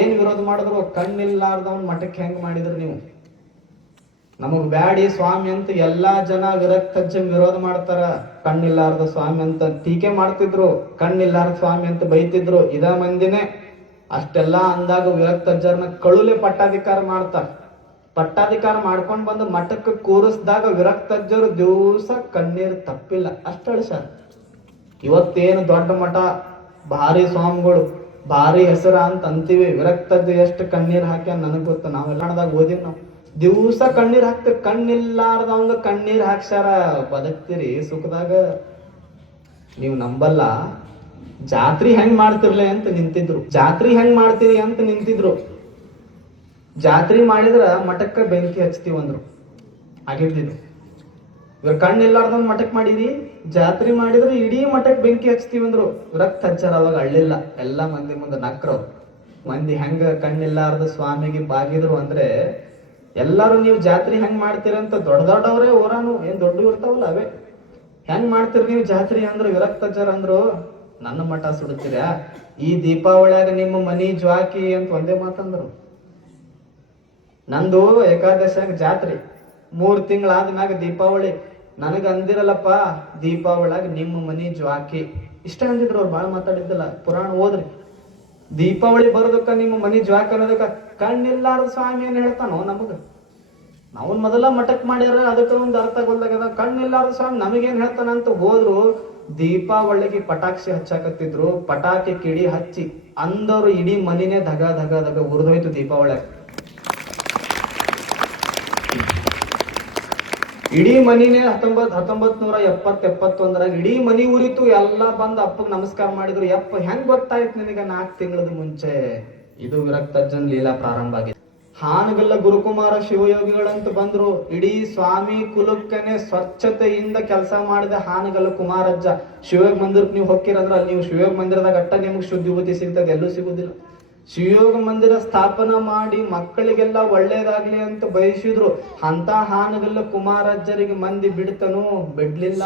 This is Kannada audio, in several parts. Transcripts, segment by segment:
ಏನ್ ವಿರೋಧ ಮಾಡಿದ್ರು? ಕಣ್ಣಿಲ್ಲಾರ್ದವನ್ ಮಠಕ್ಕೆ ಹೆಂಗ್ ಮಾಡಿದ್ರು ನೀವು? ನಮಗ್ ಬ್ಯಾಡಿ ಸ್ವಾಮಿ ಅಂತ ಎಲ್ಲಾ ಜನ ವಿರಕ್ತಜ್ಜ ವಿರೋಧ ಮಾಡ್ತಾರ. ಕಣ್ಣಿಲ್ಲಾರ್ದ ಸ್ವಾಮಿ ಅಂತ ಟೀಕೆ ಮಾಡ್ತಿದ್ರು, ಕಣ್ಣಿಲ್ಲಾರ್ದ ಸ್ವಾಮಿ ಅಂತ ಬೈತಿದ್ರು. ಇದ ಮಂದಿನೇ ಅಷ್ಟೆಲ್ಲಾ ಅಂದಾಗ ವಿರಕ್ತಜ್ಜರ್ನ ಕಳುಲೆ ಪಟ್ಟಾಧಿಕಾರ ಮಾಡ್ತಾರ. ಪಟ್ಟಾಧಿಕಾರ ಮಾಡ್ಕೊಂಡ್ ಬಂದು ಮಠಕ್ಕೆ ಕೂರಿಸಿದಾಗ ವಿರಕ್ತಜ್ಜರು ದಿವಸ ಕಣ್ಣೀರ್ ತಪ್ಪಿಲ್ಲ, ಅಷ್ಟ ಅಳಿಸ್ಯಾರ. ಇವತ್ತೇನು ದೊಡ್ಡ ಮಠ, ಭಾರಿ ಸ್ವಾಮಿಗಳು, ಭಾರಿ ಹೆಸರ ಅಂತ ಅಂತೀವಿ. ವಿರಕ್ತಜ್ಜ ಎಷ್ಟು ಕಣ್ಣೀರ್ ಹಾಕ್ಯ ನನಗ್ ಗೊತ್ತ. ನಾವೆಲ್ಲಾಡ್ದಾಗ ಓದಿವ್ ನಾವು. ದಿವಸ ಕಣ್ಣೀರ್ ಹಾಕ್ತಿವಿ. ಕಣ್ಣಿಲ್ಲಾರ್ದವಂಗ ಕಣ್ಣೀರ್ ಹಾಕ್ಸ್ಯಾರ. ಬದುಕ್ತಿರಿ ಸುಖದಾಗ. ನೀವು ನಂಬಲ್ಲ. ಜಾತ್ರಿ ಹೆಂಗ್ ಮಾಡ್ತಿರ್ಲಿ ಅಂತ ನಿಂತಿದ್ರು. ಜಾತ್ರಿ ಹೆಂಗ್ ಮಾಡ್ತೀರಿ ಅಂತ ನಿಂತಿದ್ರು. ಜಾತ್ರಿ ಮಾಡಿದ್ರ ಮಠಕ್ಕ ಬೆಂಕಿ ಹಚ್ತೀವಂದ್ರು. ಆಗಿರ್ತಿದ್ರು. ಇವ್ರ ಕಣ್ಣಿಲ್ಲಾರ್ದವ್ ಮಠಕ್ ಮಾಡಿರಿ, ಜಾತ್ರಿ ಮಾಡಿದ್ರೆ ಇಡೀ ಮಠಕ್ ಬೆಂಕಿ ಹಚ್ತೀವಂದ್ರು. ವಿರಕ್ತ ಹಚ್ಚಾರ. ಅವಾಗ ಅಳ್ಳಿಲ್ಲ. ಎಲ್ಲಾ ಮಂದಿ ಮುಂದೆ ನಕ್ರು. ಮಂದಿ ಹೆಂಗ ಕಣ್ಣಿಲ್ಲಾರ್ದ ಸ್ವಾಮಿಗೆ ಬಾಗಿದ್ರು ಅಂದ್ರೆ, ಎಲ್ಲಾರು ನೀವು ಜಾತ್ರಿ ಹೆಂಗ್ ಮಾಡ್ತೀರಂತ ದೊಡ್ಡ ದೊಡ್ಡವ್ರೇ ಊರಾನು ಏನ್ ದೊಡ್ಡ ಇರ್ತಾವಲ್ಲ ಅವೇ. ಹೆಂಗ್ ಮಾಡ್ತೀರಿ ನೀವು ಜಾತ್ರಿ ಅಂದ್ರು ವಿರಕ್ತಜ್ಜರ ಅಂದ್ರು, ನನ್ನ ಮಠ ಸುಡುತ್ತೀರ, ಈ ದೀಪಾವಳಿಯಾಗ ನಿಮ್ಮ ಮನಿ ಜ್ವಾಕಿ ಅಂತ ಒಂದೇ ಮಾತಂದ್ರು. ನಂದು ಏಕಾದಶಿಯಾಗ ಜಾತ್ರಿ, 3 ತಿಂಗಳಾದ್ಮ್ಯಾಗ ದೀಪಾವಳಿ. ನನಗ ಅಂದಿರಲ್ಲಪ್ಪ, ದೀಪಾವಳಿಯಾಗ ನಿಮ್ಮ ಮನಿ ಜ್ವಾಕಿ. ಇಷ್ಟ ಅಂದಿದ್ರು ಅವ್ರು. ಬಾಳ ಮಾತಾಡಿದ್ದಲ್ಲ. ಪುರಾಣ ಓದ್ರಿ. ದೀಪಾವಳಿ ಬರೋದಕ್ಕ ನಿಮ್ಮ ಮನಿ ಜ್ವಾಕಿ ಅನ್ನೋದಕ್ಕ ಕಣ್ಣಿಲ್ಲಾರ್ದ ಸ್ವಾಮಿ ಏನ್ ಹೇಳ್ತಾನೋ ನಮಗ? ನಾವು ಮೊದಲ ಮಠಕ್ ಮಾಡ್ಯಾರ, ಅದಕ್ಕ ಒಂದು ಅರ್ಥ ಗೊತ್ತಾಗದ. ಕಣ್ಣಿಲ್ಲಾರ್ದ ಸ್ವಾಮಿ ನಮಗೇನ್ ಹೇಳ್ತಾನಂತ ಹೋದ್ರು. ದೀಪಾವಳಿಗೆ ಪಟಾಕ್ಷಿ ಹಚ್ಚಾಕತ್ತಿದ್ರು. ಪಟಾಕಿ ಕಿಡಿ ಹಚ್ಚಿ ಅಂದವ್ರು ಇಡೀ ಮನಿನೇ ಧಗ ಧಗ ಧಗ ಉರಿದೋಯ್ತು ದೀಪಾವಳಿಯಾಗ. ಇಡೀ ಮನಿನೇ 1971 ಇಡೀ ಮನಿ ಉರಿತು. ಎಲ್ಲಾ ಬಂದ್ ಅಪ್ಪಗ್ ನಮಸ್ಕಾರ ಮಾಡಿದ್ರು. ಯಪ್ಪ ಹೆಂಗ್ ಗೊತ್ತಾಯ್ತು ನಿನಗ 4 ತಿಂಗಳದ ಮುಂಚೆ? ಇದು ವಿರಕ್ತಜ್ಜನ್ ಲೀಲಾ ಪ್ರಾರಂಭ ಆಗಿದೆ. ಹಾನಗಲ್ಲ ಗುರುಕುಮಾರ ಶಿವಯೋಗಿಗಳಂತ ಬಂದ್ರು. ಇಡೀ ಸ್ವಾಮಿ ಕುಲಕ್ಕನೆ ಸ್ವಚ್ಛತೆಯಿಂದ ಕೆಲಸ ಮಾಡಿದ ಹಾನಗಲ್ಲ ಕುಮಾರಜ್ಜ. ಶಿವಯೋಗ ಮಂದಿರಕ್ಕೆ ನೀವು ಹೊಕ್ಕಿರಂದ್ರ ಅಲ್ಲಿ ನೀವು ಶಿವಯೋಗ ಮಂದಿರದಾಗ ಅಟ್ಟ ನಿಮ್ಗೆ ಶುದ್ಧ ವಿಭೂತಿ ಸಿಗ್ತದೆ, ಎಲ್ಲೂ ಸಿಗುದಿಲ್ಲ. ಶಿವಯೋಗ ಮಂದಿರ ಸ್ಥಾಪನಾ ಮಾಡಿ ಮಕ್ಕಳಿಗೆಲ್ಲ ಒಳ್ಳೇದಾಗ್ಲಿ ಅಂತ ಬಯಸಿದ್ರು. ಅಂತ ಹಾನಗಲ್ಲ ಕುಮಾರಜ್ಜರಿಗೆ ಮಂದಿ ಬಿಡ್ತನು? ಬಿಡ್ಲಿಲ್ಲ.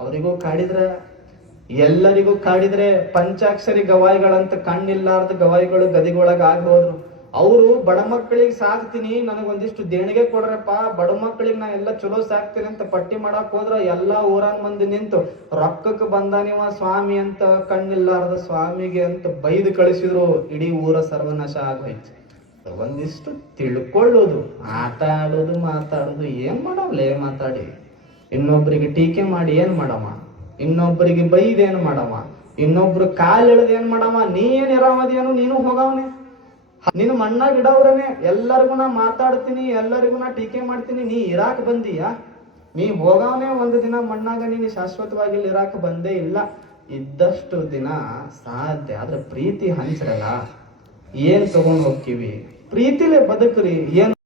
ಅವರಿಗೂ ಕಾಡಿದ್ರ, ಎಲ್ಲರಿಗೂ ಕಾಡಿದ್ರೆ. ಪಂಚಾಕ್ಷರಿ ಗವಾಯಿಗಳಂತ ಕಣ್ಣಿಲ್ಲಾರ್ದ ಗವಾಯಿಗಳು ಗದಿಗೊಳಗ ಆಗ್ಬೋದ್ರು. ಅವರು ಬಡ ಮಕ್ಕಳಿಗೆ ಸಾಕ್ತೀನಿ, ನನಗೊಂದಿಷ್ಟು ದೇಣಿಗೆ ಕೊಡ್ರಪ್ಪ, ಬಡ ಮಕ್ಕಳಿಗೆ ನಾ ಎಲ್ಲ ಚಲೋ ಸಾಕ್ತೀನಿ ಅಂತ ಪಟ್ಟಿ ಮಾಡಕ್ ಹೋದ್ರ ಎಲ್ಲಾ ಊರಾನ್ ಮಂದಿ ನಿಂತು ರೊಕ್ಕಕ್ಕೆ ಬಂದಾನಿವ ಸ್ವಾಮಿ ಅಂತ, ಕಣ್ಣಿಲ್ಲಾರ್ದ ಸ್ವಾಮಿಗೆ ಅಂತ ಬೈದು ಕಳಿಸಿದ್ರು. ಇಡೀ ಊರ ಸರ್ವನಾಶ ಆಗೋಯ್ತು. ಒಂದಿಷ್ಟು ತಿಳ್ಕೊಳ್ಳೋದು, ಮಾತಾಡೋದು ಏನ್ ಮಾಡವ್ಲೇ ಮಾತಾಡಿ. ಇನ್ನೊಬ್ರಿಗೆ ಟೀಕೆ ಮಾಡಿ ಏನ್ ಮಾಡವ? ಇನ್ನೊಬ್ಬರಿಗೆ ಬೈದೇನ್ ಮಾಡವ? ಇನ್ನೊಬ್ರು ಕಾಲ್ ಎಳೆದ್ ಏನ್ ಮಾಡವ? ನೀ ಏನ್ ಇರಾಮದೇನು? ನೀನು ಹೋಗವನೆ. ನೀನು ಮಣ್ಣಾಗ ಇಡವ್ರನೆ. ಎಲ್ಲರಿಗೂ ನಾ ಮಾತಾಡ್ತೀನಿ, ಎಲ್ಲರಿಗೂ ನಾ ಟೀಕೆ ಮಾಡ್ತೀನಿ. ನೀ ಇರಾಕ್ ಬಂದೀಯ? ನೀ ಹೋಗವನೆ ಒಂದು ದಿನ ಮಣ್ಣಾಗ. ನೀನು ಶಾಶ್ವತವಾಗಿ ಇರಾಕ್ ಬಂದೇ ಇಲ್ಲ. ಇದ್ದಷ್ಟು ದಿನ ಸಾಧ್ಯ ಆದ್ರೆ ಪ್ರೀತಿ ಹಂಚ್ರಲ್ಲ. ಏನ್ ತಗೊಂಡ್ ಹೋಗ್ತೀವಿ? ಪ್ರೀತಿಲೇ ಬದುಕ್ರಿ. ಏನ್